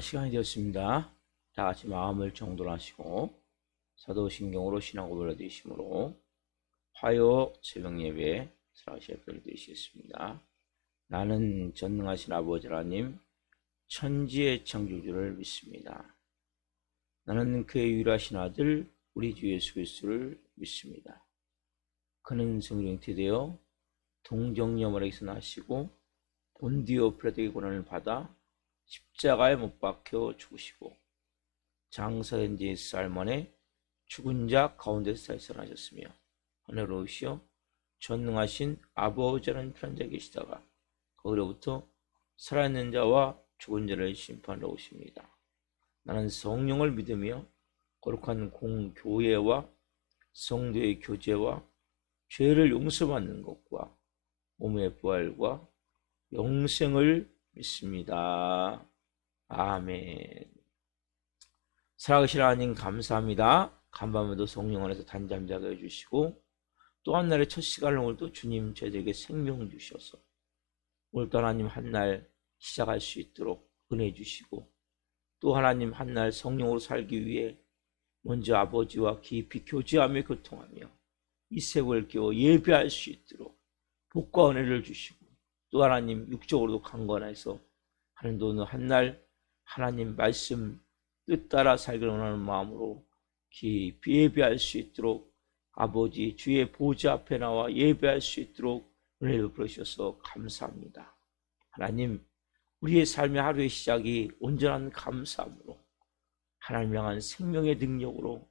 시간이 되었습니다. 다 같이 마음을 정돈하시고 사도신경으로 신앙고백을 드리심으로 화요 새벽 예배 사랑하시길 드리시겠습니다. 나는 전능하신 아버지 하나님 천지의 창조주를 믿습니다. 나는 그의 유일하신 아들 우리 주 예수 그리스도를 믿습니다. 그는 성령 잉태되어 동정녀마리에서 나시고 본디오 필라토의 고난을 받아 십자가에 못 박혀 죽으시고 장사된 지 4일 만에 죽은 자 가운데서 살아나셨으며 하늘로오시어 전능하신 아버지라는 편한 자 계시다가 거기로부터 살아있는 자와 죽은 자를 심판하러 오십니다. 나는 성령을 믿으며 거룩한 공교회와 성도의 교제와 죄를 용서받는 것과 몸의 부활과 영생을 믿습니다. 아멘. 살아계신 하나님 감사합니다. 간밤에도 성령 안에서 단잠자게 해주시고 또 한 날의 첫 시간을 오늘도 주님 저희에게 생명 주셔서 오늘도 하나님 한 날 시작할 수 있도록 은혜 주시고 또 하나님 한 날 성령으로 살기 위해 먼저 아버지와 깊이 교제하며 교통하며 이 세월 끼워 예배할 수 있도록 복과 은혜를 주시고 또 하나님 육적으로도 강건해서 하나님도 한 날 하나님 말씀 뜻 따라 살기를 원하는 마음으로 깊이 예배할 수 있도록 아버지 주의 보좌 앞에 나와 예배할 수 있도록 은혜를 베푸셔서 감사합니다. 하나님 우리의 삶의 하루의 시작이 온전한 감사함으로 하나님 향한 생명의 능력으로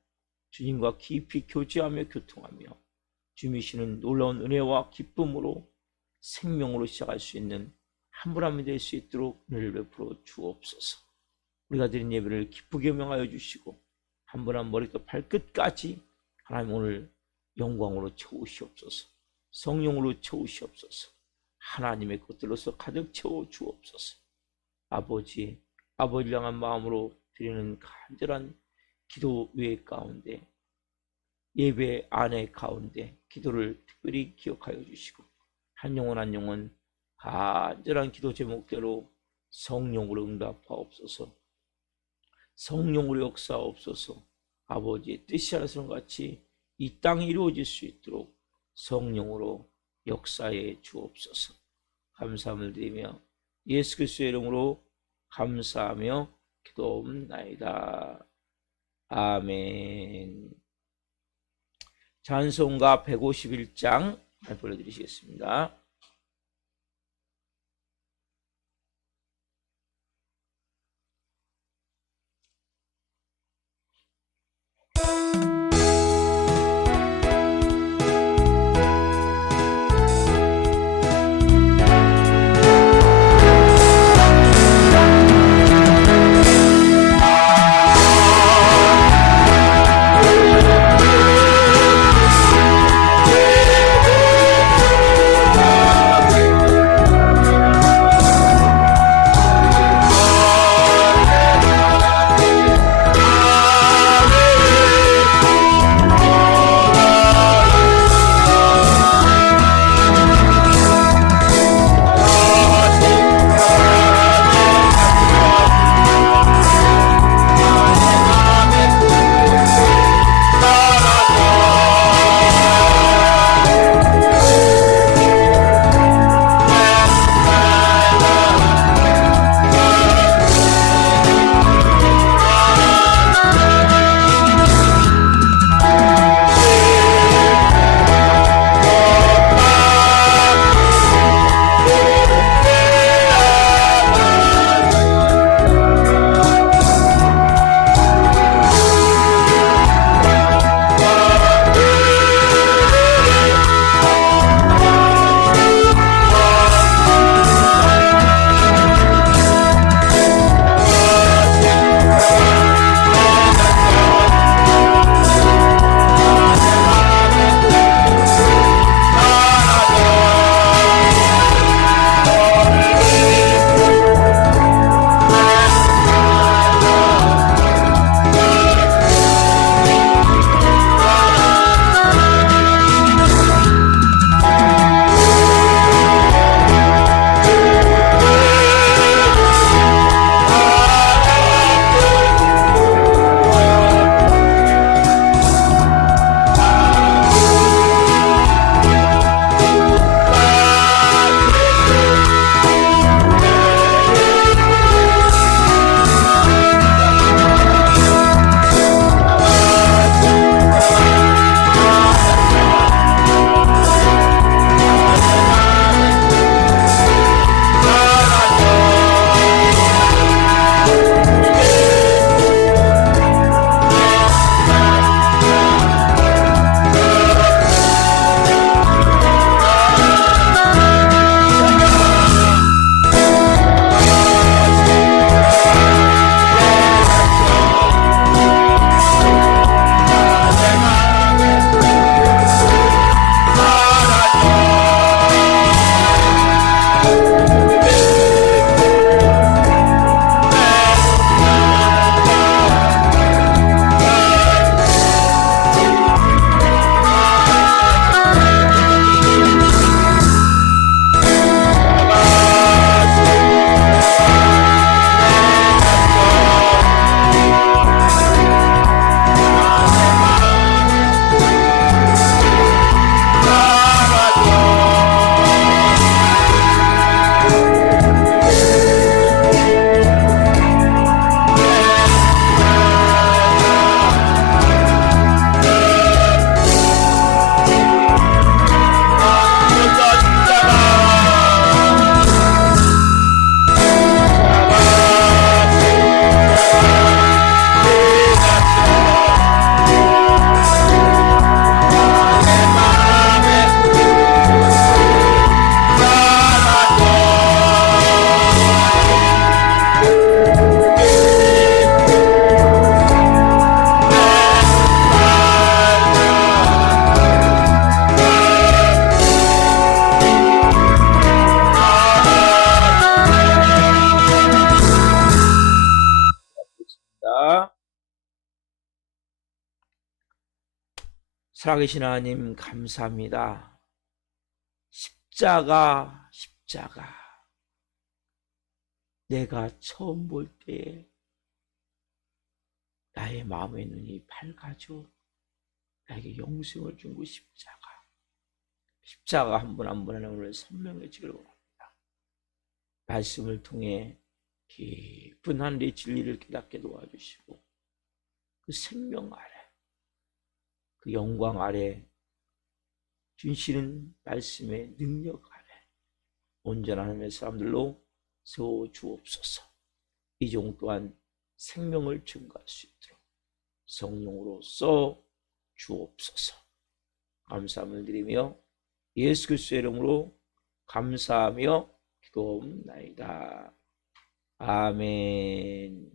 주님과 깊이 교제하며 교통하며 주님이시는 놀라운 은혜와 기쁨으로 생명으로 시작할 수 있는 한 분 한 분 될 수 있도록 은혜를 베풀어 주옵소서. 우리가 드린 예배를 기쁘게 명하여 주시고 한 분 한 머리부터 발끝까지 하나님 오늘 영광으로 채우시옵소서. 성령으로 채우시옵소서. 하나님의 것들로서 가득 채워 주옵소서. 아버지를 향한 마음으로 드리는 간절한 기도 외 가운데 예배 안에 가운데 기도를 특별히 기억하여 주시고 한 영혼 한 영혼 간절한 기도 제목대로 성령으로 응답하옵소서. 성령으로 역사하옵소서. 아버지의 뜻이 하나처럼 같이 이 땅에 이루어질 수 있도록 성령으로 역사해 주옵소서. 감사함을 드리며 예수 그리스도의 이름으로 감사하며 기도옵나이다. 아멘. 찬송가 151장 불러드리시겠습니다. 살아계신 하나님 감사합니다. 십자가 내가 처음 볼 때에 나의 마음의 눈이 밝아져 나에게 영생을 준 그 십자가 한 분 한 분에 오늘 선명해지기를 원합니다. 말씀을 통해 깊은 하늘의 진리를 깨닫게 도와주시고 그 생명 아래 그 영광 아래 주시는 말씀의 능력 아래 온전한 하나님의 사람들로 세워 주옵소서. 이 종 또한 생명을 증거할 수 있도록 성령으로 써 주옵소서. 감사함을 드리며 예수 그리스도의 이름으로 감사하며 기도옵나이다. 아멘.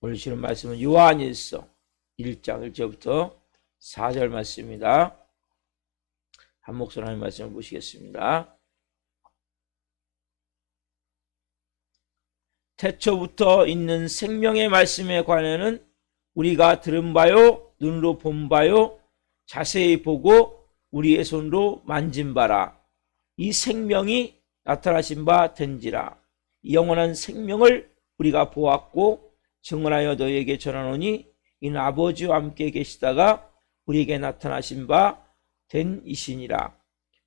오늘 주시는 말씀은 요한일서 1장 1절부터 4절 말씀입니다. 한 목소리 하나님 말씀을 보시겠습니다. 태초부터 있는 생명의 말씀에 관해는 우리가 들은 바요 눈으로 본 바요 자세히 보고 우리의 손으로 만진 바라. 이 생명이 나타나신 바 된지라. 이 영원한 생명을 우리가 보았고 증언하여 너희에게 전하노니 이는 아버지와 함께 계시다가 우리에게 나타나신 바 된 이시니라.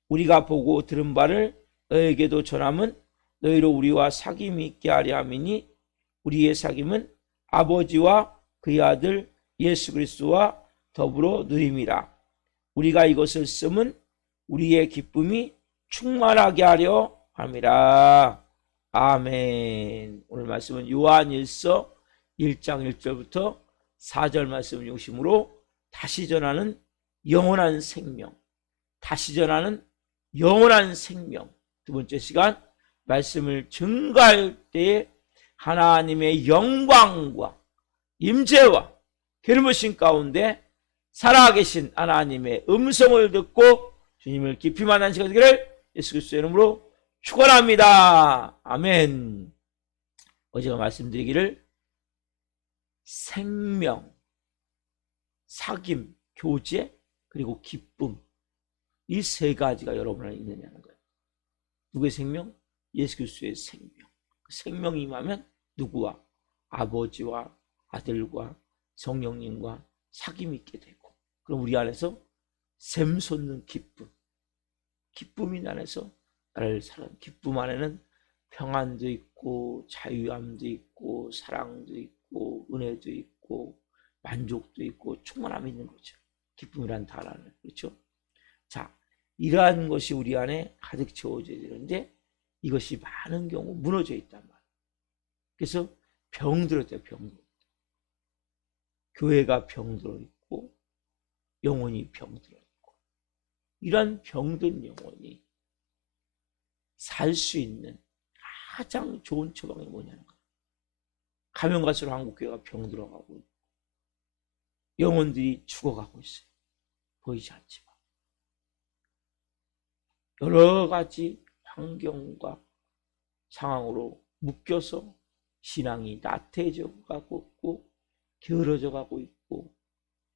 우리가 보고 들은 바를 너희에게도 전함은 너희로 우리와 사귐이 있게 하려 함이니 우리의 사귐은 아버지와 그의 아들 예수 그리스도와 더불어 누림이라. 우리가 이것을 쓰면 우리의 기쁨이 충만하게 하려 함이라. 아멘. 오늘 말씀은 요한일서 1장 1절부터 4절 말씀 중심으로 다시 전하는 영원한 생명, 다시 전하는 영원한 생명. 두 번째 시간 말씀을 증거할 때에 하나님의 영광과 임재와 기름부심 가운데 살아계신 하나님의 음성을 듣고 주님을 깊이 만난 시간 되기를 예수 그리스도의 이름으로 축원합니다. 아멘. 어제가 말씀드리기를 생명, 사귐, 교제, 그리고 기쁨, 이 세 가지가 여러분 안에 있느냐는 거예요. 누구의 생명? 예수 그리스도의 생명. 그 생명이 임하면 누구와? 아버지와 아들과 성령님과 사귐이 있게 되고, 그럼 우리 안에서 샘솟는 기쁨, 기쁨이 안에서 나를 사는 기쁨 안에는 평안도 있고 자유함도 있고 사랑도 있고 은혜도 있고 만족도 있고 충만함이 있는 거죠. 기쁨이란 단어는. 그렇죠? 자, 이러한 것이 우리 안에 가득 채워져야 되는데 이것이 많은 경우 무너져 있단 말이에요. 그래서 병들었대요. 병들. 교회가 병들어 있고 영혼이 병들어 있고, 이러한 병든 영혼이 살 수 있는 가장 좋은 처방이 뭐냐는 거예요. 가면 갈수록 한국교회가 병들어가고 있고 영혼들이 죽어가고 있어요. 보이지 않지만 여러 가지 환경과 상황으로 묶여서 신앙이 나태해져 가고 있고 게으러져 가고 있고,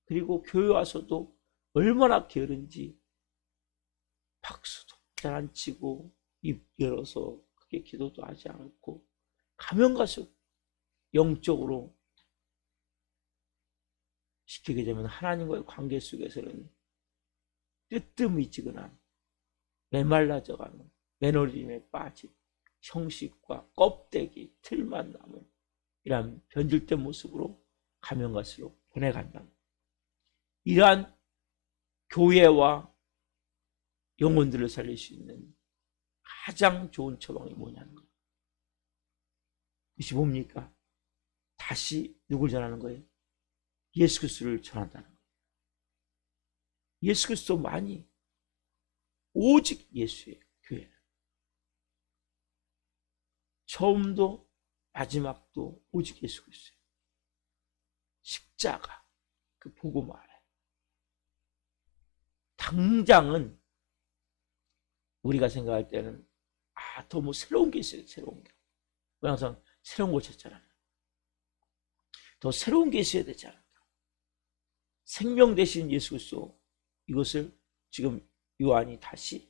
그리고 교회 와서도 얼마나 게으른지 박수도 잘 안 치고 입 열어서 크게 기도도 하지 않고, 가면 갈수록 영적으로 시키게 되면 하나님과의 관계 속에서는 뜨뜻미지근한 메말라져가는 매너림에 빠진 형식과 껍데기 틀만 남은 이러한 변질된 모습으로 가면 갈수록 보내간다. 이러한 교회와 영혼들을 살릴 수 있는 가장 좋은 처방이 뭐냐는 거예요. 그것이 뭡니까? 다시 누굴 전하는 거예요? 예수 그리스도를 전한다는 거예요. 예수 그리스도만이, 오직 예수의 교회는 처음도 마지막도 오직 예수 그리스도예요. 십자가, 그 복음 아래 당장은 우리가 생각할 때는 더 뭐 새로운 게 있어요. 새로운 게. 항상 새로운 걸 찾잖아요. 더 새로운 게 있어야 되지 않을까. 생명 되신 예수 그리스도, 이것을 지금 요한이 다시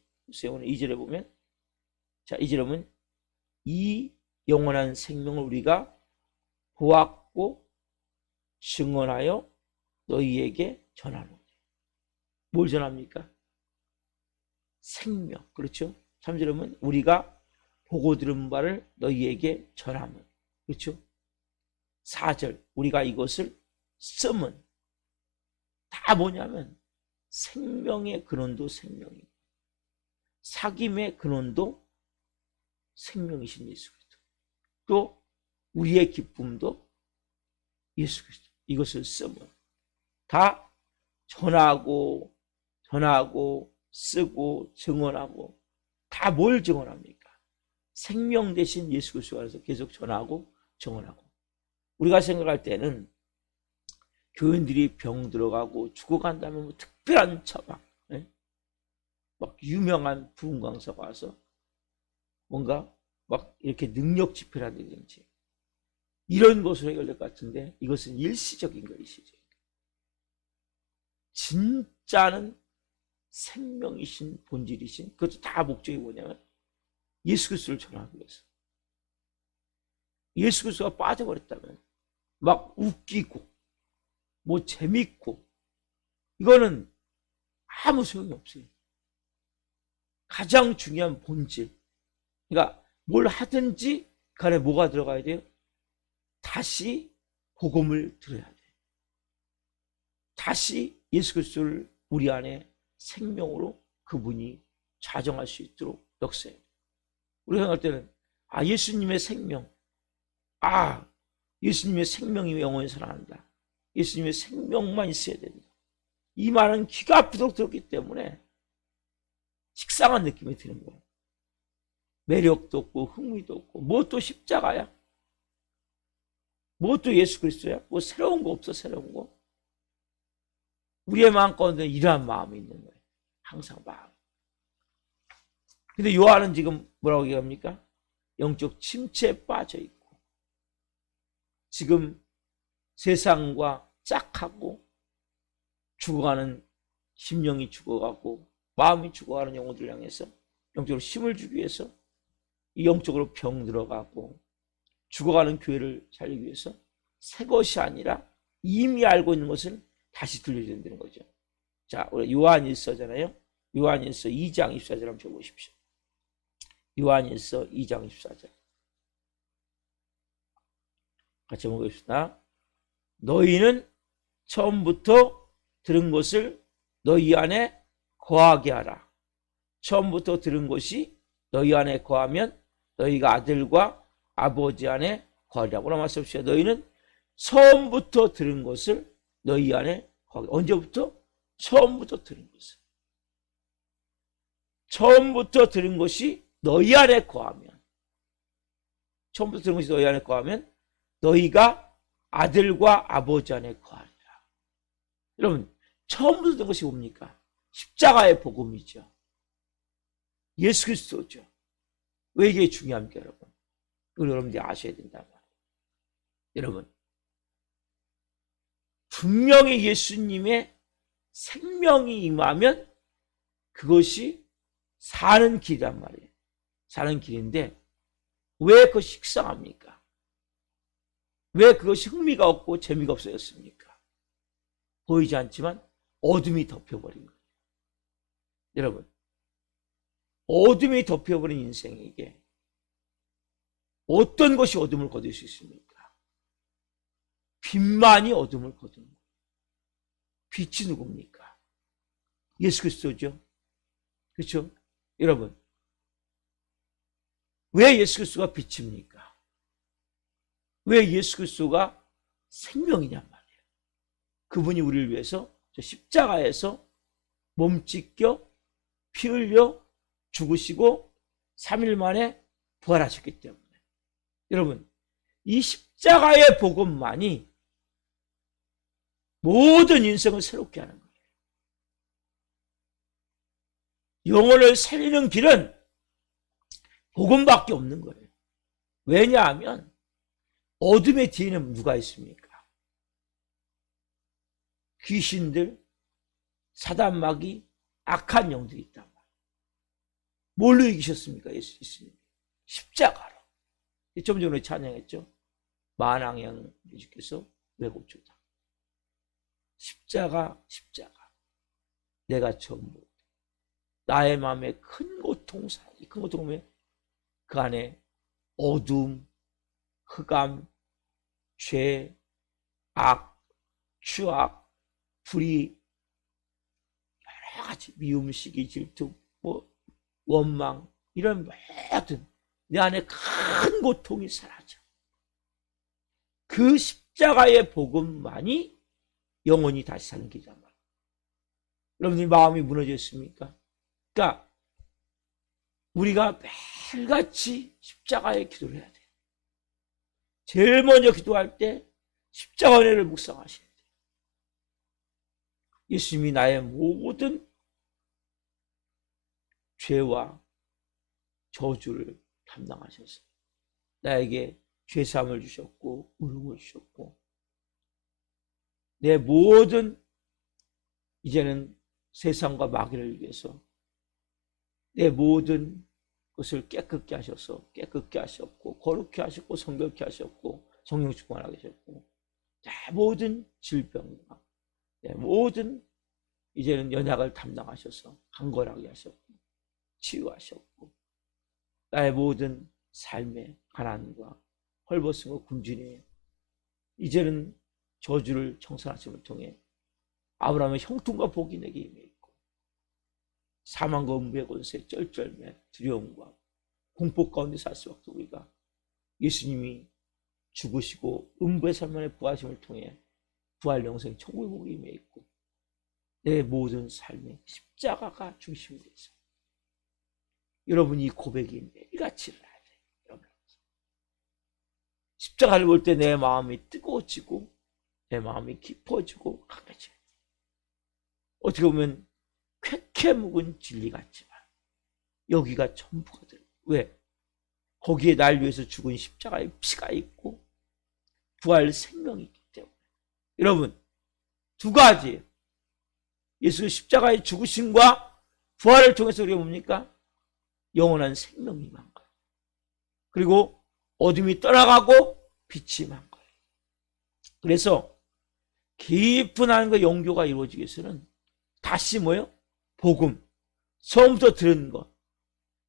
오늘 2절에 보면, 자, 2절에 보면 이 영원한 생명을 우리가 보았고 증언하여 너희에게 전하노니. 뭘 전합니까? 생명. 그렇죠? 3절에 보면 우리가 보고 들은 바를 너희에게 전하면. 그렇죠? 4절 우리가 이것을 쓰면. 다 뭐냐면 생명의 근원도 생명이고 사귐의 근원도 생명이신 예수 그리스도, 또 우리의 기쁨도 예수 그리스도. 이것을 쓰면 다 전하고 쓰고 증언하고. 다 뭘 증언합니까? 생명 대신 예수 그리스도 안에서 계속 전하고 증언하고. 우리가 생각할 때는 교인들이 병 들어가고 죽어간다면 뭐 특별한 처방, 막 유명한 부흥 강사가 와서 뭔가 막 이렇게 능력 집회를 한다든지 이런 것으로 해결될 것 같은데, 이것은 일시적인 거예요. 일시적인. 진짜는 생명이신 본질이신, 그것도 다 목적이 뭐냐면 예수 그리스도를 전하기 위해서. 예수 그리스도가 빠져버렸다면 막 웃기고 뭐 재밌고 이거는 아무 소용이 없어요. 가장 중요한 본질, 그러니까 뭘 하든지 그 안에 뭐가 들어가야 돼요? 다시 복음을 들어야 돼요. 다시 예수 그리스도를 우리 안에 생명으로 그분이 좌정할 수 있도록 역사해요. 우리가 생각할 때는 예수님의 생명, 예수님의 생명이 영원히 살아난다, 예수님의 생명만 있어야 된다, 이 말은 귀가 아프도록 들었기 때문에 식상한 느낌이 드는 거예요. 매력도 없고 흥미도 없고. 뭐 또 십자가야? 뭐 또 예수 그리스도야? 뭐 새로운 거 없어? 새로운 거? 우리의 마음 가운데 이러한 마음이 있는 거예요. 항상 마음. 근데 요한은 지금 뭐라고 얘기합니까? 영적 침체에 빠져 있고 지금 세상과 짝하고 죽어가는 심령이 죽어가고 마음이 죽어가는 영혼들 향해서 영적으로 힘을 주기 위해서, 이 영적으로 병 들어가고 죽어가는 교회를 살리기 위해서 새 것이 아니라 이미 알고 있는 것을 다시 들려줘야 되는 거죠. 자, 우리 요한일서잖아요. 요한일서 2장 24절 한번 적어보십시오. 요한일서 2장 24절 같이 한번 보겠습니다. 너희는 처음부터 들은 것을 너희 안에 거하게 하라. 처음부터 들은 것이 너희 안에 거하면 너희가 아들과 아버지 안에 거하리라. 뭐라 말씀하십시오. 너희는 처음부터 들은 것을 너희 안에 거하게. 언제부터? 처음부터 들은 것을. 처음부터 들은 것이 너희 안에 거하면, 처음부터 들은 것이 너희 안에 거하면 너희가 아들과 아버지 안에 거하리라. 여러분, 처음부터 들은 것이 뭡니까? 십자가의 복음이죠. 예수 그리스도죠. 왜 이게 중요합니까, 여러분? 이걸 여러분들이 아셔야 된단 말이에요. 여러분, 분명히 예수님의 생명이 임하면 그것이 사는 길이란 말이에요. 사는 길인데 왜 그것이 식상합니까? 왜 그것이 흥미가 없고 재미가 없어졌습니까? 보이지 않지만 어둠이 덮여버린 거예요. 여러분, 어둠이 덮여버린 인생에게 어떤 것이 어둠을 거둘 수 있습니까? 빛만이 어둠을 거두는 거예요. 빛이 누굽니까? 예수 그리스도죠. 그렇죠? 여러분, 왜 예수 그리스도가 빛입니까? 왜 예수 그리스도가 생명이냔 말이에요. 그분이 우리를 위해서 저 십자가에서 몸 찢겨 피 흘려 죽으시고 3일 만에 부활하셨기 때문에, 여러분, 이 십자가의 복음만이 모든 인생을 새롭게 하는 거예요. 영혼을 살리는 길은 복음밖에 없는 거예요. 왜냐하면 어둠의 뒤에는 누가 있습니까? 귀신들, 사단마귀, 악한 영들이 있단 말이에요. 뭘로 이기셨습니까? 예수님. 십자가로. 좀 전에 찬양했죠. 만왕양 예수께서 왜곡주다. 십자가. 내가 전부. 나의 마음에 큰 고통, 큰 고통은 그 안에 어둠, 흑암, 죄, 악, 추악, 불의, 여러 가지 미움, 시기, 질투, 원망, 이런 모든 내 안에 큰 고통이 사라져. 그 십자가의 복음만이 영원히 다시 사는 길이란 말이에요. 여러분들 마음이 무너졌습니까? 그러니까 우리가 매일같이 십자가의 기도를 해야 돼요. 제일 먼저 기도할 때 십자가 은혜를 묵상하셔야 돼요. 예수님이 나의 모든 죄와 저주를 담당하셔서 나에게 죄사함을 주셨고 의로움을 주셨고 내 모든 이제는 세상과 마귀를 위해서 내 모든 것을 깨끗게 하셔서 깨끗게 하셨고 거룩게 하셨고 성결케 하셨고 성령 충만하게 하셨고 내 모든 질병과 내 모든 이제는 연약을 담당하셔서 강건하게 하셨고 치유하셨고 나의 모든 삶의 가난과 헐벗음과 굶주림에 이제는 저주를 청산하심을 통해 아브라함의 형통과 복이 내게 임해 있고 사망과 음부의 권세 쩔쩔매 두려움과 공포 가운데 살 수밖에 우리가 예수님이 죽으시고 음부의 삶만에 부하심을 통해 부활 영생 천국의 복이 임해 있고 내 모든 삶의 십자가가 중심이 돼서 여러분이 이 고백이 매일같이 일어나야 돼요. 여러분. 십자가를 볼 때 내 마음이 뜨거워지고 내 마음이 깊어지고 강해져요. 어떻게 보면 쾌쾌 묵은 진리 같지만 여기가 전부가 돼요. 왜? 거기에 날 위해서 죽은 십자가의 피가 있고 부활 생명이 있기 때문에. 여러분 두 가지 예수 십자가의 죽으심과 부활을 통해서 우리가 뭡니까? 영원한 생명이 임한 거예요. 그리고 어둠이 떠나가고 빛이 임한 거예요. 그래서 깊은 하나님과 영교가 이루어지기 위해서는 다시 뭐예요? 복음. 처음부터 들은 것.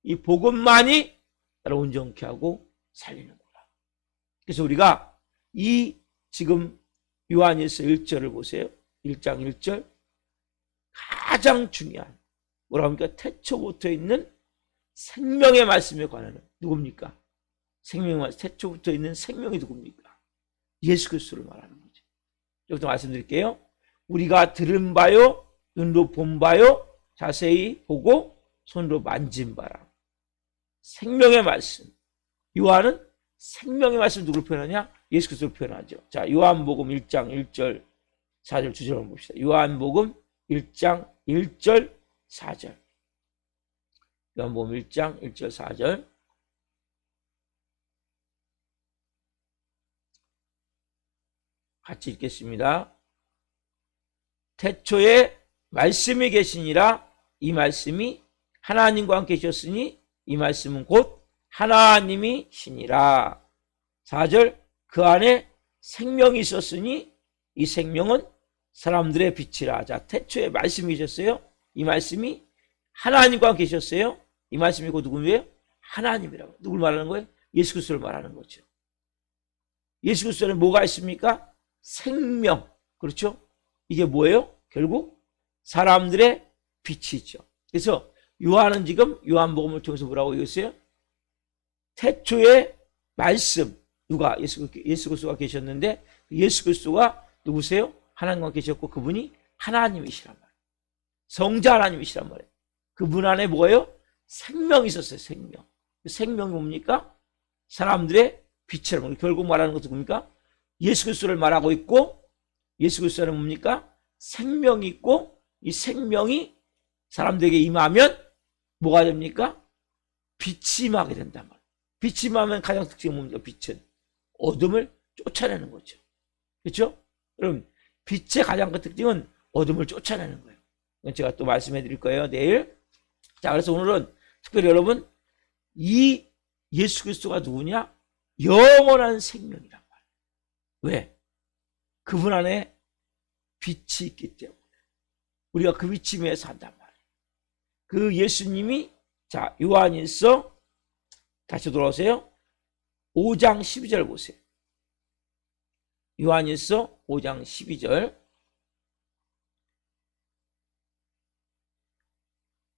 이 복음만이 나를 온전케 하고 살리는 거야. 그래서 우리가 이 지금 요한일서 1절을 보세요. 1장 1절. 가장 중요한 뭐라 합니까? 태초부터 있는 생명의 말씀에 관한 누굽니까? 생명의 말씀, 태초부터 있는 생명이 누굽니까? 예수 그리스도를 말하는 거죠. 여기서 말씀드릴게요. 우리가 들은 바요, 눈으로 본 바요, 자세히 보고 손으로 만진 바라. 생명의 말씀. 요한은 생명의 말씀 누구를 표현하냐? 예수 그리스도를 표현하죠. 자, 요한복음 1장 1절 4절 두 절을 봅시다. 요한복음 1장 1절 4절. 요한복음 1장 1절 4절. 같이 읽겠습니다. 태초에 말씀이 계시니라. 이 말씀이 하나님과 함께 계셨으니 이 말씀은 곧 하나님이시니라. 4절. 그 안에 생명이 있었으니 이 생명은 사람들의 빛이라. 자, 태초에 말씀이 계셨어요. 이 말씀이 하나님과 함께 계셨어요. 이 말씀이 곧 누구예요? 하나님이라고. 누굴 말하는 거예요? 예수 그리스도를 말하는 거죠. 예수 그리스도는 뭐가 있습니까? 생명. 그렇죠? 이게 뭐예요? 결국 사람들의 빛이죠. 그래서 요한은 지금 요한복음을 통해서 뭐라고 얘기했어요? 태초에 말씀. 누가? 예수 그리스도가 계셨는데 예수 그리스도가 누구세요? 하나님과 계셨고 그분이 하나님이시란 말이에요. 성자 하나님이시란 말이에요. 그분 안에 뭐예요? 생명이 있었어요. 생명. 생명이 뭡니까? 사람들의 빛이란 말이에요. 결국 말하는 것은 뭡니까? 예수 그리스도를 말하고 있고 예수 그리스도는 뭡니까? 생명이 있고 이 생명이 사람들에게 임하면 뭐가 됩니까? 빛이 임하게 된단 말이에요. 빛이 임하면 가장 특징이 뭡니까? 빛은 어둠을 쫓아내는 거죠. 그렇죠? 여러분 빛의 가장 큰 특징은 어둠을 쫓아내는 거예요. 이건 제가 또 말씀해 드릴 거예요, 내일. 자, 그래서 오늘은 특별히 여러분, 이 예수 그리스도가 누구냐? 영원한 생명이란 말이에요. 왜? 그분 안에 빛이 있기 때문에 우리가 그 빛이 위에 산단 말이에요. 그 예수님이, 자, 요한일서 다시 돌아오세요. 5장 12절 보세요. 요한일서 5장 12절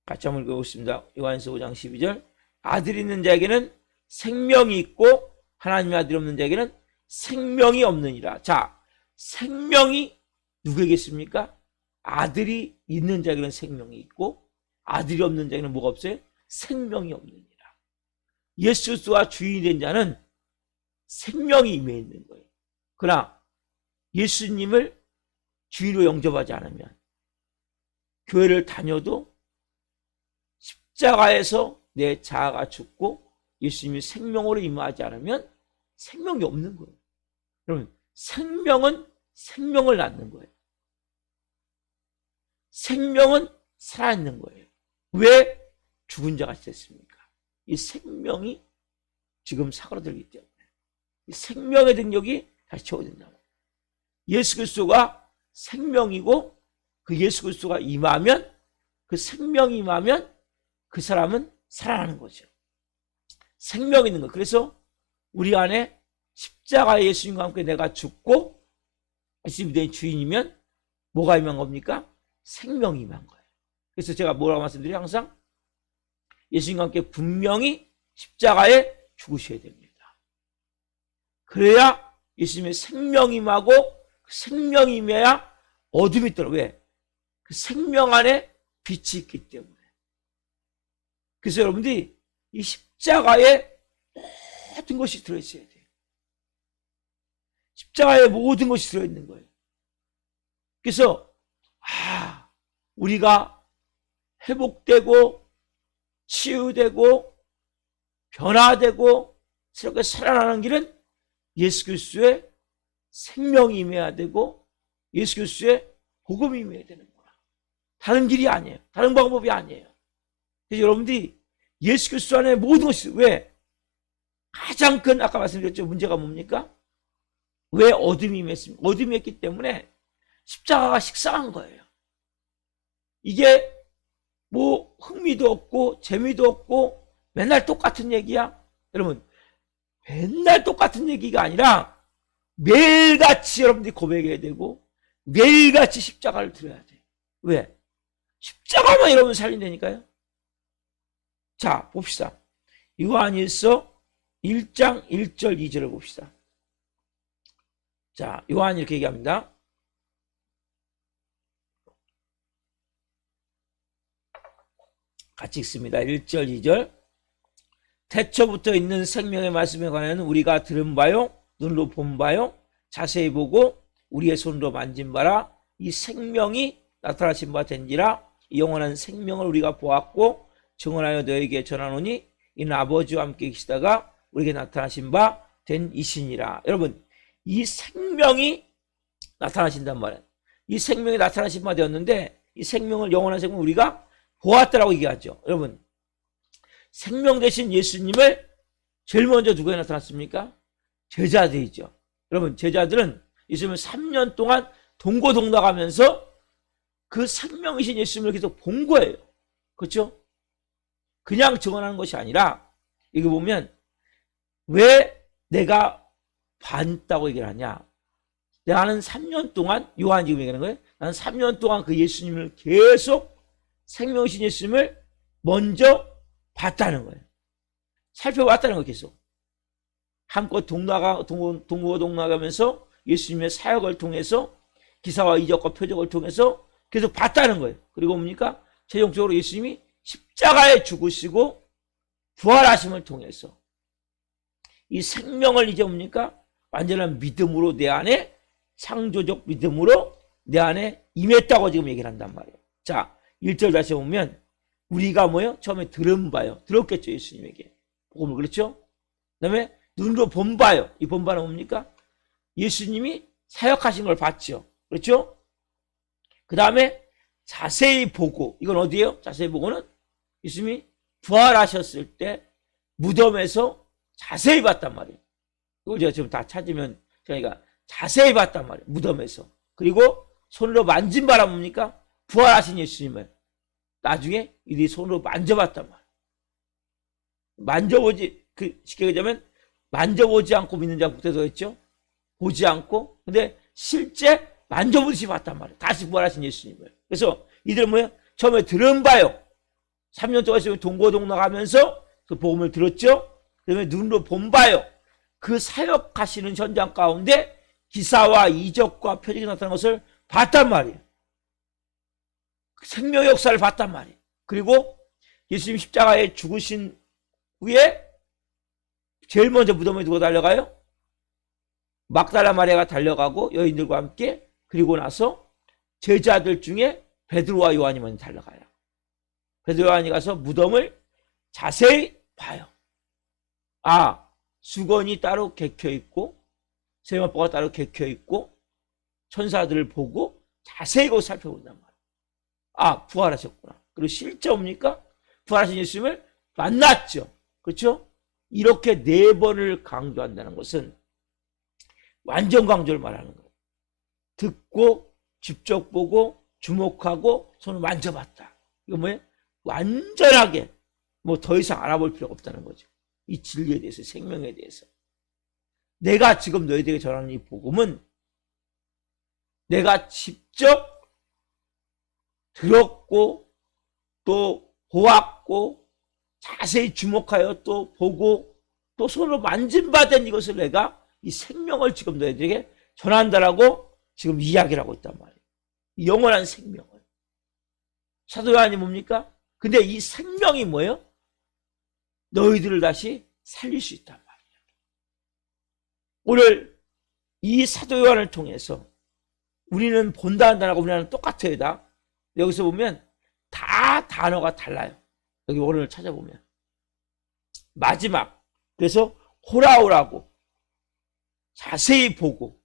같이 한번 읽어보겠습니다. 요한일서 5장 12절. 아들이 있는 자에게는 생명이 있고 하나님의 아들이 없는 자에게는 생명이 없느니라. 자, 생명이 누구에게 있습니까? 아들이 있는 자에게는 생명이 있고 아들이 없는 자에게는 뭐가 없어요? 생명이 없느니라. 예수 그리스도가 주인이 된 자는 생명이 임해 있는 거예요. 그러나 예수님을 주인으로 영접하지 않으면 교회를 다녀도 십자가에서 내 자아가 죽고 예수님이 생명으로 임하지 않으면 생명이 없는 거예요. 여러분, 생명은 생명을 낳는 거예요. 생명은 살아있는 거예요. 왜 죽은 자가 됐습니까? 이 생명이 지금 사그라들기 때문에 이 생명의 능력이 다시 채워진다. 예수 그리스도가 생명이고 그 예수 그리스도가 임하면, 그 생명이 임하면 그 사람은 살아나는 거죠. 생명이 있는 거. 그래서 우리 안에 십자가의 예수님과 함께 내가 죽고 예수님이 내 주인이면 뭐가 임한 겁니까? 생명이 임한 거예요. 그래서 제가 뭐라고 말씀드려요? 항상 예수님과 함께 분명히 십자가에 죽으셔야 됩니다. 그래야 예수님의 생명이 임하고 그 생명이 임해야 어둠이 떠나. 왜? 그 생명 안에 빛이 있기 때문에. 그래서 여러분들이 이 십자가에 모든 것이 들어있어야 돼요. 십자가에 모든 것이 들어있는 거예요. 그래서 우리가 회복되고 치유되고 변화되고 새롭게 살아나는 길은 예수 그리스도의 생명이 임해야 되고 예수 그리스도의 복음이 임해야 되는 거야. 다른 길이 아니에요. 다른 방법이 아니에요. 그래서 여러분들이 예수 그리스도 안에 모든 것이, 왜? 가장 큰, 아까 말씀드렸죠, 문제가 뭡니까? 왜 어둠이 임했습니까? 어둠이 했기 때문에 십자가가 식상한 거예요. 이게 뭐 흥미도 없고 재미도 없고 맨날 똑같은 얘기야? 여러분, 맨날 똑같은 얘기가 아니라 매일같이 여러분들이 고백해야 되고 매일같이 십자가를 들어야 돼. 왜? 십자가만 여러분 살린다니까요. 자, 봅시다. 요한일서 1장 1절 2절을 봅시다. 자, 요한이 이렇게 얘기합니다. 같이 읽습니다. 1절 2절. 태초부터 있는 생명의 말씀에 관하여는 우리가 들은 바요, 눈으로 본 바요, 자세히 보고 우리의 손으로 만진 바라. 이 생명이 나타나신 바 된지라. 이 영원한 생명을 우리가 보았고 증언하여 너에게 전하노니 이는 아버지와 함께 계시다가 우리에게 나타나신 바 된 이시니라. 여러분, 이 생명이 나타나신단 말이에요. 이 생명이 나타나신 바 되었는데 이 생명을, 영원한 생명을 우리가 보았다라고 얘기하죠. 여러분, 생명 대신 예수님을 제일 먼저 누가 나타났습니까? 제자들이죠. 여러분, 제자들은 예수님을 3년 동안 동고동락하면서 그 생명이신 예수님을 계속 본 거예요. 그렇죠? 그냥 증언하는 것이 아니라, 이거 보면 왜 내가 봤다고 얘기를 하냐? 나는 3년 동안, 요한 지금 얘기하는 거예요. 나는 3년 동안 그 예수님을 계속, 생명이신 예수님을 먼저 봤다는 거예요. 살펴봤다는 거예요. 계속 한껏 동고동락하면서 예수님의 사역을 통해서, 기사와 이적과 표적을 통해서 계속 봤다는 거예요. 그리고 뭡니까? 최종적으로 예수님이 십자가에 죽으시고 부활하심을 통해서 이 생명을 이제 뭡니까? 완전한 믿음으로 내 안에, 창조적 믿음으로 내 안에 임했다고 지금 얘기를 한단 말이에요. 자, 1절 다시 보면 우리가 뭐예요? 처음에 들은 바요. 들었겠죠, 예수님에게 복음을. 그렇죠? 그 다음에 눈으로 본 바요. 이 본 바는 뭡니까? 예수님이 사역하신 걸 봤죠. 그렇죠? 그 다음에 자세히 보고, 이건 어디예요? 자세히 보고는 예수님이 부활하셨을 때 무덤에서 자세히 봤단 말이에요. 이걸 제가 지금 다 찾으면 저희가 자세히 봤단 말이에요. 무덤에서. 그리고 손으로 만진 바람 뭡니까? 부활하신 예수님을 나중에 이들이 손으로 만져봤단 말이에요. 만져보지, 쉽게 얘기하자면 만져보지 않고 믿는 자가 복되다고 했죠. 보지 않고. 근데 실제 만져보듯이 봤단 말이에요. 다시 부활하신 예수님을. 그래서 이들은 뭐예요? 처음에 들은 바요. 3년 동안 동고동락 하면서 그 복음을 들었죠. 그다음에 눈으로 본 바요. 그 사역하시는 현장 가운데 기사와 이적과 표적이 나타난 것을 봤단 말이에요. 생명의 역사를 봤단 말이에요. 그리고 예수님 십자가에 죽으신 후에 제일 먼저 무덤에 누가 달려가요? 막달라 마리아가 달려가고 여인들과 함께. 그리고 나서 제자들 중에 베드로와 요한이 먼저 달려가요. 베드로와 요한이 가서 무덤을 자세히 봐요. 아, 수건이 따로 개켜 있고 세마포가 따로 개켜 있고 천사들을 보고 자세히 그 살펴본단 말이에요. 아, 부활하셨구나. 그리고 실제 뭡니까? 부활하신 예수님을 만났죠. 그렇죠? 이렇게 4번을 강조한다는 것은 완전 강조를 말하는 거예요. 듣고 직접 보고 주목하고 손을 만져봤다. 이거 뭐예요? 완전하게 뭐 더 이상 알아볼 필요가 없다는 거죠. 이 진리에 대해서, 생명에 대해서. 내가 지금 너희들에게 전하는 이 복음은 내가 직접 들었고 또 보았고 자세히 주목하여 또 보고 또 손으로 만진 바 된 이것을 내가 이 생명을 지금 너희들에게 전한다라고 지금 이야기를 하고 있단 말이에요. 이 영원한 생명을. 사도 요한이 뭡니까? 근데 이 생명이 뭐예요? 너희들을 다시 살릴 수 있단 말이에요. 오늘 이 사도 요한을 통해서 우리는 본다 한다라고 우리는 똑같아요. 다. 여기서 보면 다 단어가 달라요. 여기 오늘 찾아보면 마지막, 그래서 호라오라고 자세히 보고,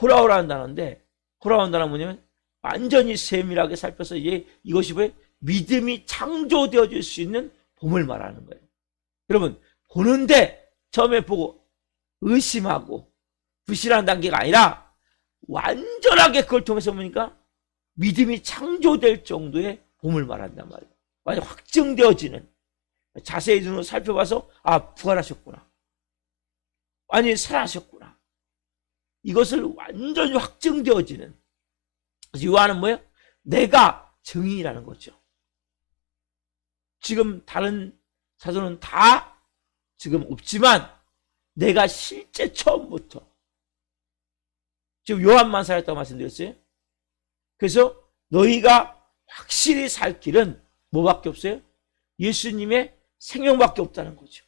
호라오라는 단어인데, 호라오라는 단어는 뭐냐면 완전히 세밀하게 살펴서 이제 이것이 왜 믿음이 창조되어질 수 있는 봄을 말하는 거예요. 여러분, 보는데 처음에 보고 의심하고 불신하는 단계가 아니라 완전하게 그걸 통해서 보니까 믿음이 창조될 정도의 봄을 말한단 말이에요. 완전 확증되어지는, 자세히 눈으로 살펴봐서 아, 부활하셨구나, 아니 살아하셨구나, 이것을 완전히 확증되어지는. 그래서 요한은 뭐예요? 내가 증인이라는 거죠. 지금 다른 사도는 다 지금 없지만 내가 실제 처음부터, 지금 요한만 살았다고 말씀드렸어요. 그래서 너희가 확실히 살 길은 뭐밖에 없어요? 예수님의 생명밖에 없다는 거죠.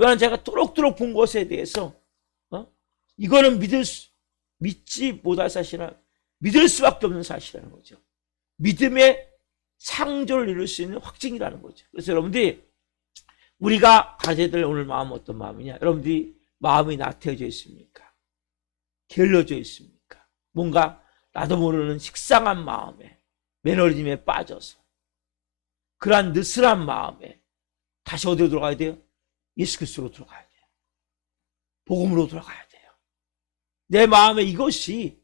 요한은 제가 또록또록 본 것에 대해서 이거는 믿지 못할 사실이나 믿을 수밖에 없는 사실이라는 거죠. 믿음의 창조를 이룰 수 있는 확증이라는 거죠. 그래서 여러분들이 우리가 가져야 될 오늘 마음은 어떤 마음이냐? 여러분들이 마음이 나태해져 있습니까? 게을러져 있습니까? 뭔가 나도 모르는 식상한 마음에, 매너리즘에 빠져서 그러한 느슨한 마음에 다시 어디로 들어가야 돼요? 예수 그리스도로 들어가야 돼요. 복음으로 들어가야 돼요. 내 마음에 이것이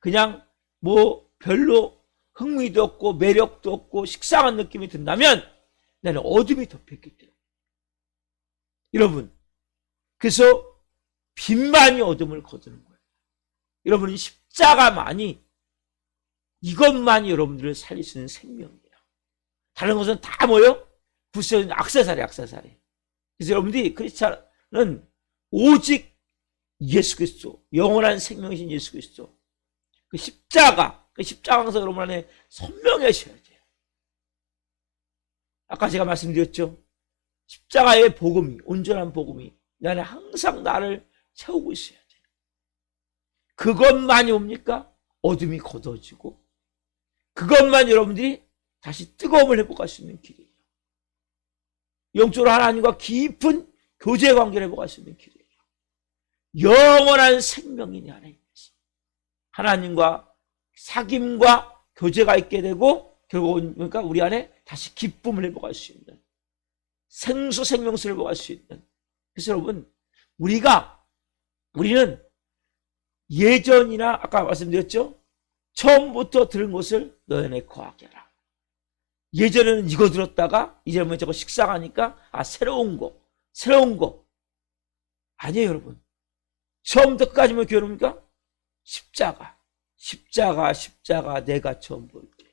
그냥 뭐 별로 흥미도 없고 매력도 없고 식상한 느낌이 든다면 나는 어둠이 덮였기 때문에. 여러분, 그래서 빛만이 어둠을 거두는 거예요. 여러분이 십자가만이, 이것만이 여러분들을 살릴 수 있는 생명이에요. 다른 것은 다 뭐예요? 부수적인 액세서리. 그래서 여러분들이 크리스찬은 오직 예수 그리스도, 영원한 생명이신 예수 그리스도, 그 십자가, 그 십자가에서 여러분 안에 선명해져야 돼요. 아까 제가 말씀드렸죠. 십자가의 복음이, 온전한 복음이 내 안에 항상 나를 채우고 있어야 돼요. 그것만이 옵니까? 어둠이 걷어지고, 그것만 여러분들이 다시 뜨거움을 회복할 수 있는 길이에요. 영적으로 하나님과 깊은 교제 관계를 회복할 수 있는 길이에요. 영원한 생명이 내 안에 있어요. 하나님과 사귐과 교제가 있게 되고 결국은 그러니까 우리 안에 다시 기쁨을 회복할 수 있는 생수 생명수를 회복할 수 있는. 그래서 여러분 우리는 예전이나 아까 말씀드렸죠. 처음부터 들은 것을 너희 안에 거하게 하라. 예전에는 이거 들었다가 이제는 저거 식상하니까 새로운 거 아니에요. 여러분 처음부터 끝까지 뭐 교회입니까? 십자가 내가 처음 볼 때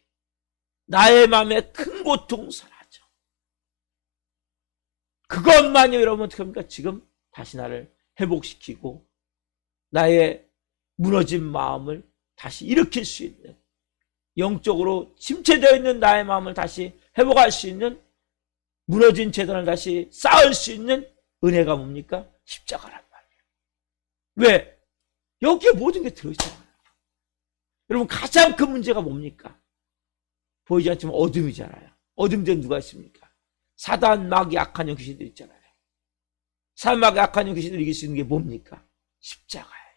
나의 마음에 큰 고통 사라져. 그것만이 여러분 어떻게 합니까? 지금 다시 나를 회복시키고 나의 무너진 마음을 다시 일으킬 수 있는, 영적으로 침체되어 있는 나의 마음을 다시 회복할 수 있는, 무너진 재단을 다시 쌓을 수 있는 은혜가 뭡니까? 십자가란 말이에요. 왜? 여기에 모든 게 들어있잖아요. 여러분 가장 큰 문제가 뭡니까? 보이지 않지만 어둠이잖아요. 어둠된 누가 있습니까? 사단, 마귀, 악한 영, 귀신들 있잖아요. 사단, 마귀, 악한 영, 귀신들 이길 수 있는 게 뭡니까? 십자가예요.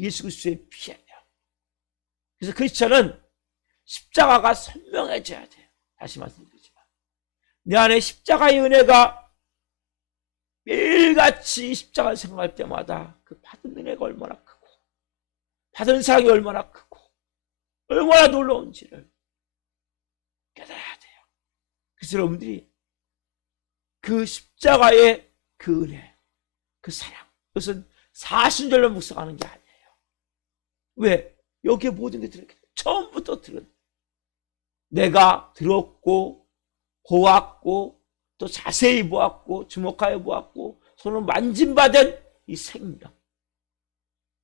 예수 그리스도의 피예요. 그래서 크리스천은 십자가가 선명해져야 돼요. 다시 말씀드리지만 내 안에 십자가의 은혜가 매일같이 십자가를 생각할 때마다 그 받은 은혜가 얼마나 크고 받은 사랑이 얼마나 크고 얼마나 놀라운지를 깨달아야 돼요. 그래서 여러분들이 그 십자가의 그 은혜, 그 사랑, 그것은 사순절로 묵상하는 게 아니에요. 왜? 여기에 모든 게 들어있기 때문에 처음부터 들은 내가 들었고 보았고 또 자세히 보았고 주목하여 보았고 손으로 만짐받은 이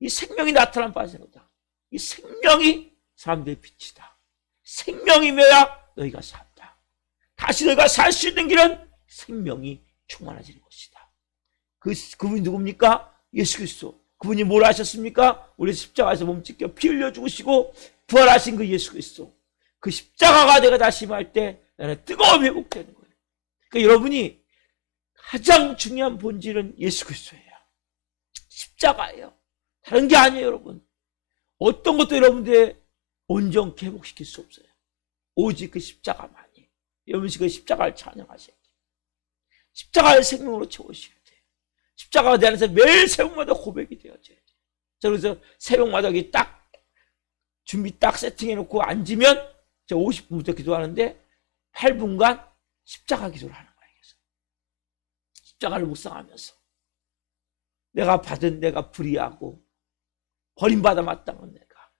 생명이 나타난 바인 거다. 이 생명이 사람들의 빛이다. 생명이며야 너희가 산다. 다시 너희가 살 수 있는 길은 생명이 충만해지는 것이다. 그분이 누굽니까? 예수 그리스도. 그분이 뭘 하셨습니까? 우리 십자가에서 몸 찢겨 피 흘려 죽으시고 부활하신 그 예수 그리스도. 그 십자가가 내가 다시 임할 때 나는 뜨거움 회복되는 거예요. 그러니까 여러분이 가장 중요한 본질은 예수 그리스도예요. 십자가예요. 다른 게 아니에요. 여러분 어떤 것도 여러분들의 온전케 회복시킬 수 없어요. 오직 그 십자가만이. 여러분 그 십자가를 찬양하셔야 돼요. 십자가를 생명으로 채우셔야 돼요. 십자가가 내 안에서 매일 새벽마다 고백이 되어져야 돼요. 그래서 새벽마다 여기 딱 준비 딱 세팅해놓고 앉으면 제가 50분부터 기도하는데 8분간 십자가 기도를 하는 거예요. 십자가를 묵상하면서 내가 불의하고 버림받아 마땅한 내가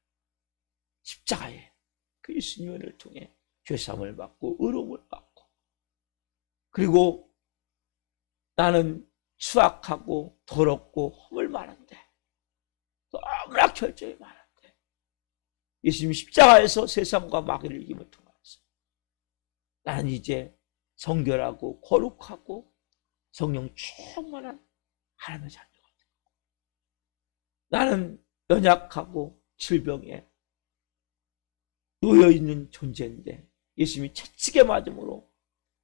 십자가에 그 예수님의 은혜를 통해 죄사함을 받고 의로움을 받고, 그리고 나는 추악하고 더럽고 허물 많은데 너무나 결점이 많은데 예수님이 십자가에서 세상과 마귀를 이김을 통해서 나는 이제 성결하고 거룩하고 성령 충만한 하나님의 자녀가 되고, 나는 연약하고 질병에 놓여있는 존재인데 예수님이 채찍에 맞음으로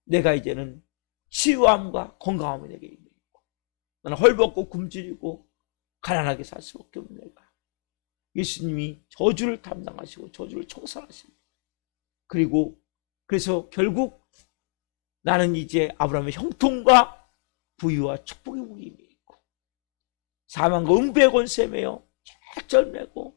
내가 이제는 치유함과 건강함이 내게 있고, 나는 헐벗고 굶주리고 가난하게 살 수밖에 없는 내가 예수님이 저주를 담당하시고 저주를 청산하시고, 그리고 그래서 결국 나는 이제 아브라함의 형통과 부유와 축복의 복이 있고 사망과 음부의 권세에 매여 절매고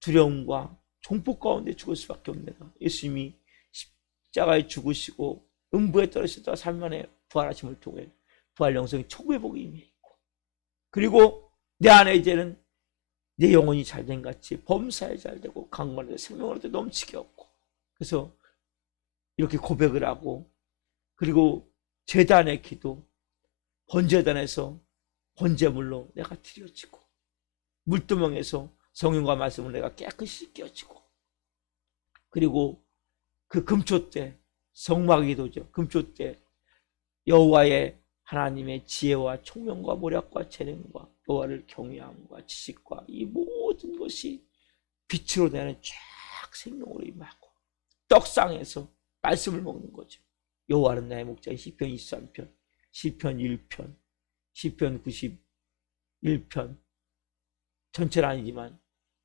두려움과 종폭 가운데 죽을 수밖에 없는 내가 예수님이 십자가에 죽으시고 음부에 떨어지셨다가 3일 만에 부활하심을 통해 부활 영성의 초구의 복이 임해 있고, 그리고 내 안에 이제는 내 영혼이 잘된 같이 범사에 잘되고 강건해서 생명으로 넘치게 없고, 그래서 이렇게 고백을 하고, 그리고 제단의 기도, 번제단에서 번제물로 내가 드려지고 물두멍에서 성령과 말씀을 내가 깨끗이 씻겨지고, 그리고 그 금초 때 성막 기도죠. 금초 때 여호와의 하나님의 지혜와 총명과 모략과 재능과 여호와를 경외함과 지식과 이 모든 것이 빛으로 내는 쫙 생명으로 임하고 떡상에서 말씀을 먹는 거죠. 여호와는 나의 목자인 시편 23편, 시편 1편, 시편 91편 전체는 아니지만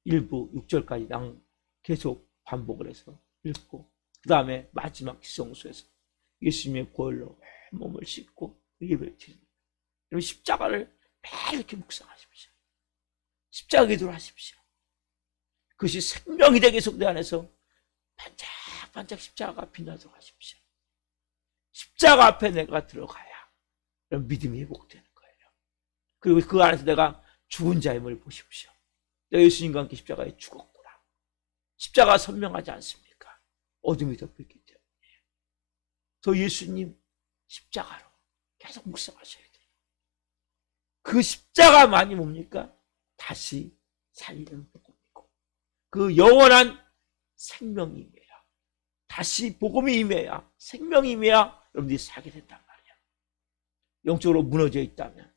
1부 6절까지 계속 반복을 해서 읽고, 그 다음에 마지막 지성소에서 예수님의 보혈로 몸을 씻고 예배를 드립니다. 여러분, 십자가를 매일 이렇게 묵상하십시오. 십자가 기도를 하십시오. 그것이 생명이 되게 계속 내 안에서 반짝반짝 십자가가 빛나도록 하십시오. 십자가 앞에 내가 들어가야 믿음이 회복되는 거예요. 그리고 그 안에서 내가 죽은 자임을 보십시오. 내가 예수님과 함께 십자가에 죽었구나. 십자가가 선명하지 않습니까? 어둠이 덮였기 때문에. 더 예수님 십자가로 계속 묵상하셔야 돼요. 그 십자가만이 뭡니까? 다시 살리는 복음이고, 그 영원한 생명이 임해야, 다시 복음이 임해야, 생명이 임해야 여러분들이 살게 된단 말이야. 영적으로 무너져 있다면,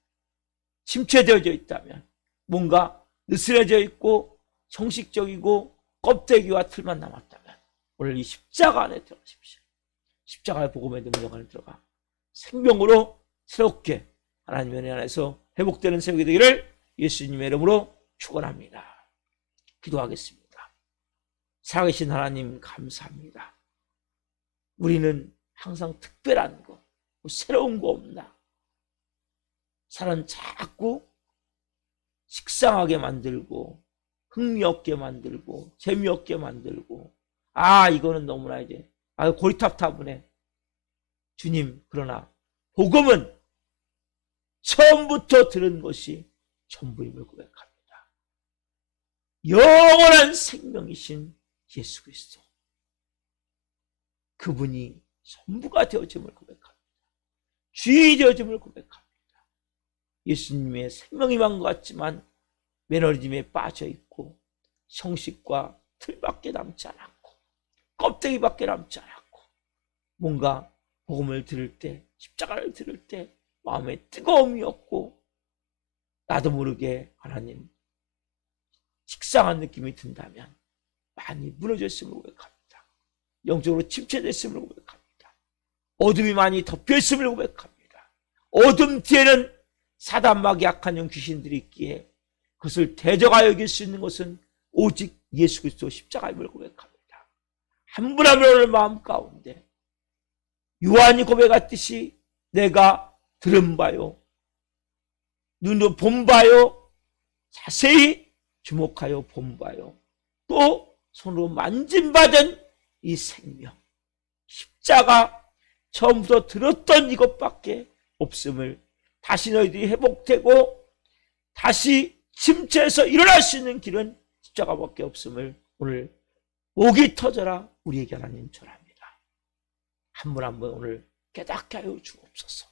침체되어져 있다면, 뭔가 느슨해져 있고 형식적이고 껍데기와 틀만 남았다면 오늘 이 십자가 안에 들어가십시오. 십자가의 복음의 능력 안에 들어가 생명으로 새롭게 하나님의 은혜 안에서 회복되는 새벽이 되기를 예수님의 이름으로 축원합니다. 기도하겠습니다. 살아계신 하나님 감사합니다. 우리는 항상 특별한 거, 새로운 거 없나? 사람 자꾸 식상하게 만들고 흥미없게 만들고 재미없게 만들고, 이거는 너무나 이제 고리탑타분해. 주님, 그러나 복음은 처음부터 들은 것이 전부임을 고백합니다. 영원한 생명이신 예수 그리스도, 그분이 전부가 되어짐을 고백합니다. 주인이 되어짐을 고백합니다. 예수님의 생명이 만 것 같지만 매너리즘에 빠져있고 형식과 틀밖에 남지 않았고 껍데기밖에 남지 않았고, 뭔가 복음을 들을 때, 십자가를 들을 때 마음에 뜨거움이 없고 나도 모르게 하나님 식상한 느낌이 든다면 많이 무너져 있음을 고백합니다. 영적으로 침체됐음을 고백합니다. 어둠이 많이 덮여 있음을 고백합니다. 어둠 뒤에는 사단마귀 악한 영 귀신들이 있기에 그것을 대적하여 이길 수 있는 것은 오직 예수 그리스도 십자가임을 고백합니다. 한 분 한 분 오늘 마음 가운데 요한이 고백했듯이 내가 들은 바요, 눈으로 본 바요, 자세히 주목하여 본 바요, 또 손으로 만진받은 이 생명, 십자가 처음부터 들었던 이것밖에 없음을, 다시 너희들이 회복되고 다시 침체에서 일어날 수 있는 길은 십자가밖에 없음을 오늘 목이 터져라 우리에게 하나님 전합니다. 한 분 한 분 오늘 깨닫게 하여 주옵소서.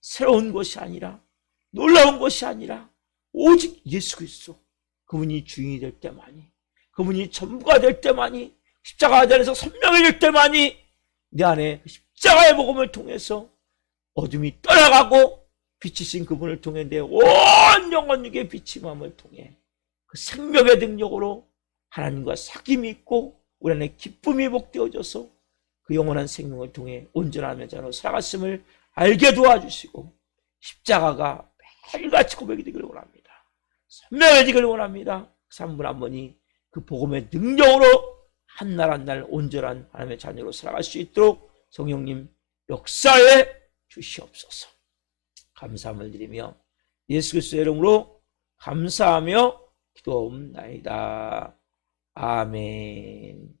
새로운 것이 아니라, 놀라운 것이 아니라 오직 예수 그리스도, 그분이 주인이 될 때만이, 그분이 전부가 될 때만이, 십자가 안에서 선명해질 때만이 내 안에 십자가의 복음을 통해서 어둠이 떠나가고 빛이신 그분을 통해 내 온 영혼에게 비침함을 통해 그 생명의 능력으로 하나님과 사귐이 있고 우리 안에 기쁨이 복되어져서 그 영원한 생명을 통해 온전한 자로 살아갔음을 알게 도와주시고, 십자가가 매일같이 고백이 되기를 원합니다. 선명해지기를 원합니다. 3분 한 번이 그 복음의 능력으로 한 날 한 날 온전한 하나님의 자녀로 살아갈 수 있도록 성령님 역사해 주시옵소서. 감사함을 드리며 예수 그리스도의 이름으로 감사하며 기도하옵나이다. 아멘.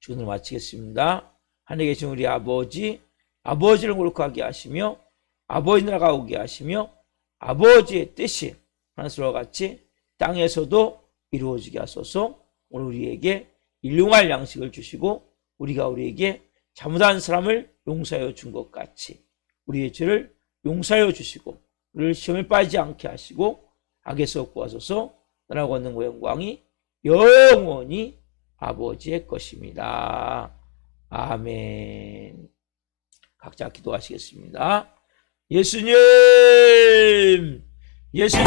주문을 마치겠습니다. 하늘에 계신 우리 아버지, 아버지를 거룩하게 하시며 아버지 나라가 오게 하시며 아버지의 뜻이 하늘과 같이 땅에서도 이루어지게 하소서. 오늘 우리에게 일용할 양식을 주시고 우리가 우리에게 잘못한 사람을 용서하여 준 것 같이 우리의 죄를 용서하여 주시고 우리를 시험에 빠지지 않게 하시고 악에서 구하소서. 나라고 얻는 영광이 영원히 아버지의 것입니다. 아멘. 각자 기도하시겠습니다. 예수님, 예수님.